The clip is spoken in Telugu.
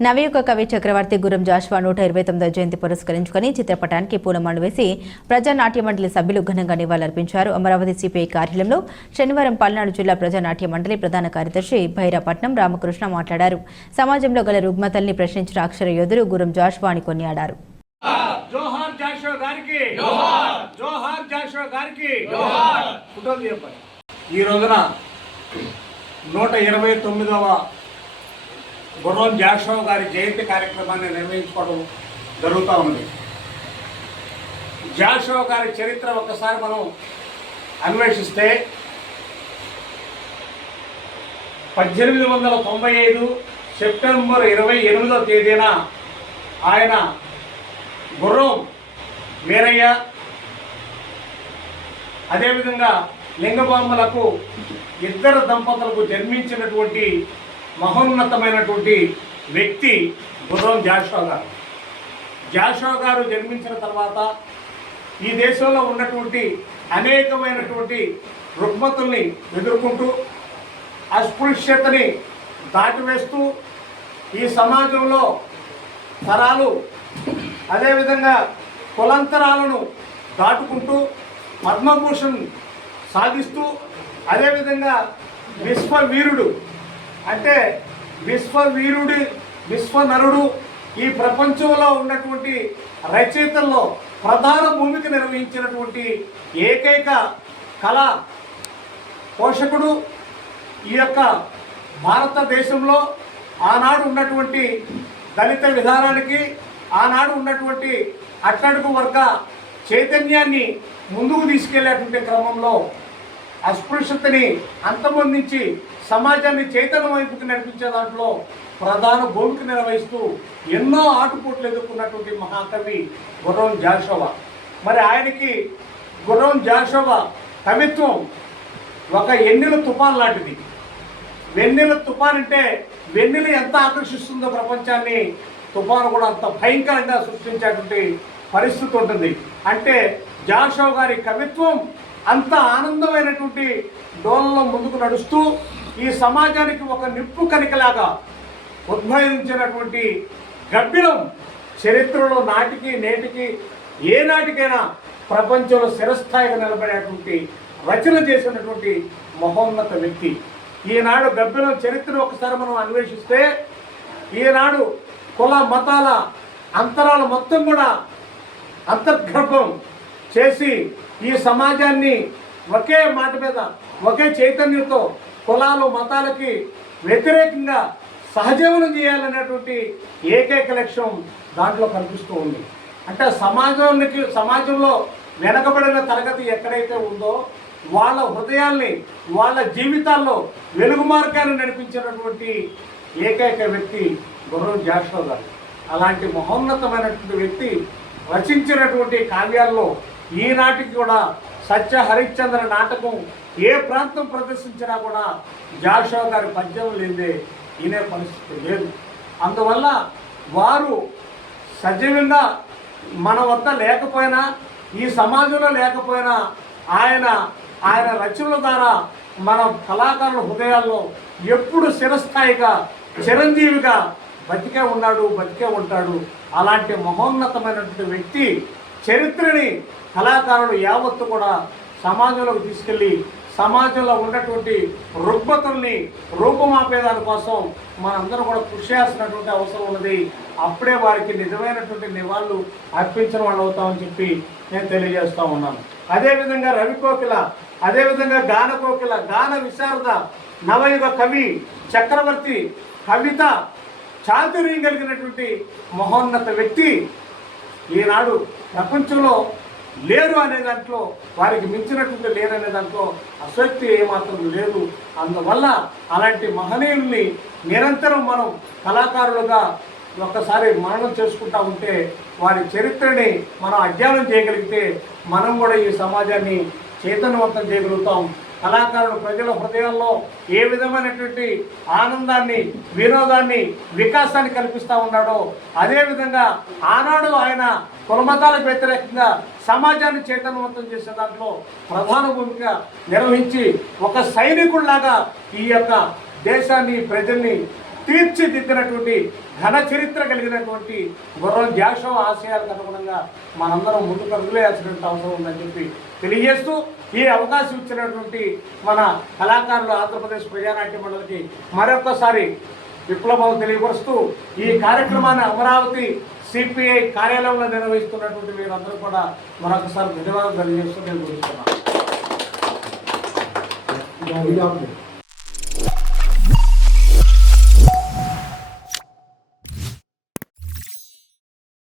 నవయుగ కవి చక్రవర్తి గురం జాషువా నూట ఇరవై తొమ్మిదో జయంతి పురస్కరించుకుని చిత్రపటానికి పూలమాలు వేసి ప్రజానాట్య మండలి సభ్యులు ఘనంగా నివాళులర్పించారు. అమరావతి సిపిఐ కార్యాలయంలో శనివారం పల్నాడు జిల్లా ప్రజానాట్య మండలి ప్రధాన కార్యదర్శి భైరాపట్నం రామకృష్ణ మాట్లాడారు. సమాజంలో గల రుగ్మతల్ని ప్రశ్నించిన అక్షర యోధుడు గురం జాషువా అని కొనియాడారు. జోహార్ జాషువా గారికి! జోహార్! జోహార్ జాషువా గారికి! జోహార్! ఫోటోలు చెప్పండి ఈ రోజున నూట ఇరవై తొమ్మిదవ గుర్రం జాషో గారి జయంతి కార్యక్రమాన్ని నిర్వహించుకోవడం జరుగుతూ ఉంది. జాషో గారి చరిత్ర ఒక్కసారి మనం అన్వేషిస్తే పద్దెనిమిది వందల తొంభై ఐదు సెప్టెంబర్ ఇరవై ఎనిమిదో తేదీన ఆయన గుర్రం వీరయ్య అదేవిధంగా లింగబామ్మలకు ఇద్దరు దంపతులకు జన్మించినటువంటి మహోన్నతమైనటువంటి వ్యక్తి గుర్రం జాషో గారు. జాషో గారు జన్మించిన తర్వాత ఈ దేశంలో ఉన్నటువంటి అనేకమైనటువంటి రుగ్మతుల్ని ఎదుర్కొంటూ అస్పృశ్యతని దాటివేస్తూ ఈ సమాజంలో తరాలు అదేవిధంగా కులంతరాలను దాటుకుంటూ పద్మభూషణ్ సాధిస్తూ అదేవిధంగా విశ్వవీరుడు అంటే విశ్వవీరుడి విశ్వనరుడు ఈ ప్రపంచంలో ఉన్నటువంటి రచయితల్లో ప్రధాన భూమిక నిర్వహించినటువంటి ఏకైక కళ పోషకుడు ఈ యొక్క భారతదేశంలో ఆనాడు ఉన్నటువంటి దళిత విధానానికి ఆనాడు ఉన్నటువంటి అట్టడుగు వర్గ చైతన్యాన్ని ముందుకు తీసుకెళ్ళేటువంటి క్రమంలో అస్పృశ్యతని అంతమొందించి సమాజాన్ని చైతన్యం వైపుకి నడిపించే దాంట్లో ప్రధాన భూమిక నిర్వహిస్తూ ఎన్నో ఆటుపోట్లు ఎదుర్కొన్నటువంటి మహాకవి గుర్రం జాషోవా. మరి ఆయనకి గుర్రం జాషోవా కవిత్వం ఒక ఎన్నెల తుఫాన్ లాంటిది. వెన్నెల తుఫాన్ అంటే వెన్నెల ఎంత ఆకర్షిస్తుందో ప్రపంచాన్ని తుఫాను కూడా అంత భయంకరంగా సృష్టించేటువంటి పరిస్థితి ఉంటుంది. అంటే జాషో గారి కవిత్వం అంత ఆనందమైనటువంటి డోలలో ముందుకు నడుస్తూ ఈ సమాజానికి ఒక నిప్పు కనికలాగా ఉద్భవించినటువంటి గబ్బిలం చరిత్రలో నాటికి నేటికి ఏనాటికైనా ప్రపంచంలో శిరస్థాయిగా నిలబడేటువంటి రచన చేసినటువంటి మహోన్నత వ్యక్తి. ఈనాడు గబ్బిలం చరిత్ర ఒకసారి మనం అన్వేషిస్తే ఈనాడు కుల మతాల అంతరాలు మొత్తం కూడా అంతర్గర్భం చేసి ఈ సమాజాన్ని ఒకే మాట మీద ఒకే చైతన్యంతో కులాలు మతాలకి వ్యతిరేకంగా సహజీవనం చేయాలనేటువంటి ఏకైక లక్ష్యం దాంట్లో కనిపిస్తూ ఉంది. అంటే సమాజానికి సమాజంలో వెనకబడిన తరగతి ఎక్కడైతే ఉందో వాళ్ళ హృదయాల్ని వాళ్ళ జీవితాల్లో వెలుగు మార్గాన్ని నడిపించినటువంటి ఏకైక వ్యక్తి గుర్రం జాషో గారు. అలాంటి మహోన్నతమైనటువంటి వ్యక్తి రచించినటువంటి కావ్యాల్లో ఈనాటికి కూడా సత్య హరిశ్చంద్ర నాటకం ఏ ప్రాంతం ప్రదర్శించినా కూడా జాషో గారి పద్యం లేదే ఈయనే పరిస్థితి లేదు. అందువల్ల వారు సజీవంగా మన వద్ద లేకపోయినా ఈ సమాజంలో లేకపోయినా ఆయన ఆయన రచనల ద్వారా మన కళాకారుల హృదయాల్లో ఎప్పుడు చిరస్థాయిగా చిరంజీవిగా బతికే ఉన్నాడు బతికే ఉంటాడు. అలాంటి మహోన్నతమైనటువంటి వ్యక్తి చరిత్రని కళాకారులు యావత్తు కూడా సమాజంలోకి తీసుకెళ్ళి సమాజంలో ఉన్నటువంటి రుగ్మతుల్ని రూపమాపేదాని కోసం మనందరం కూడా కృషి చేయాల్సినటువంటి అవసరం ఉన్నది. అప్పుడే వారికి నిజమైనటువంటి నివాళులు అర్పించిన వాళ్ళు అవుతామని చెప్పి నేను తెలియజేస్తూ ఉన్నాను. అదేవిధంగా రవి కోకిల అదేవిధంగా గాన కోకిల గాన విశారద నవయుగ కవి చక్రవర్తి కవిత చాతుర్యం కలిగినటువంటి మహోన్నత వ్యక్తి ఈనాడు ప్రపంచంలో లేరు అనే దాంట్లో వారికి మించినటువంటి లేరు అనే దాంట్లో అసక్తి ఏమాత్రం లేదు. అందువల్ల అలాంటి మహనీయుల్ని నిరంతరం మనం కళాకారులుగా ఒక్కసారి మననం చేసుకుంటా ఉంటే వారి చరిత్రని మనం అధ్యయనం చేయగలిగితే మనం కూడా ఈ సమాజాన్ని చైతన్యవంతం చేయగలుగుతాం. కళాకారుడు ప్రజల హృదయాల్లో ఏ విధమైనటువంటి ఆనందాన్ని వినోదాన్ని వికాసాన్ని కల్పిస్తూ ఉన్నాడో అదేవిధంగా ఆనాడు ఆయన కులమతాలకు వ్యతిరేకంగా సమాజాన్ని చైతన్యవంతం చేసే దాంట్లో ప్రధాన భూమిక నిర్వహించి ఒక సైనికుల్లాగా ఈ యొక్క దేశాన్ని ప్రజల్ని తీర్చిదిద్దినటువంటి ఘన చరిత్ర కలిగినటువంటి గుర్రం జాషవ ఆశయాలకు అనుగుణంగా మనందరం ముందుకు అడుగులేయాల్సినటువంటి అవసరం ఉందని చెప్పి తెలియజేస్తూ ఈ అవకాశం ఇచ్చినటువంటి మన కళాకారులు ఆంధ్రప్రదేశ్ ప్రజానాట్య మండలికి మరొకసారి విప్లవం తెలియపరుస్తూ ఈ కార్యక్రమాన్ని అమరావతి సిపిఐ కార్యాలయంలో నిర్వహిస్తున్నటువంటి మీరందరూ కూడా మరొకసారి ధన్యవాదాలు తెలియజేస్తూ నేను గురిస్తున్నాను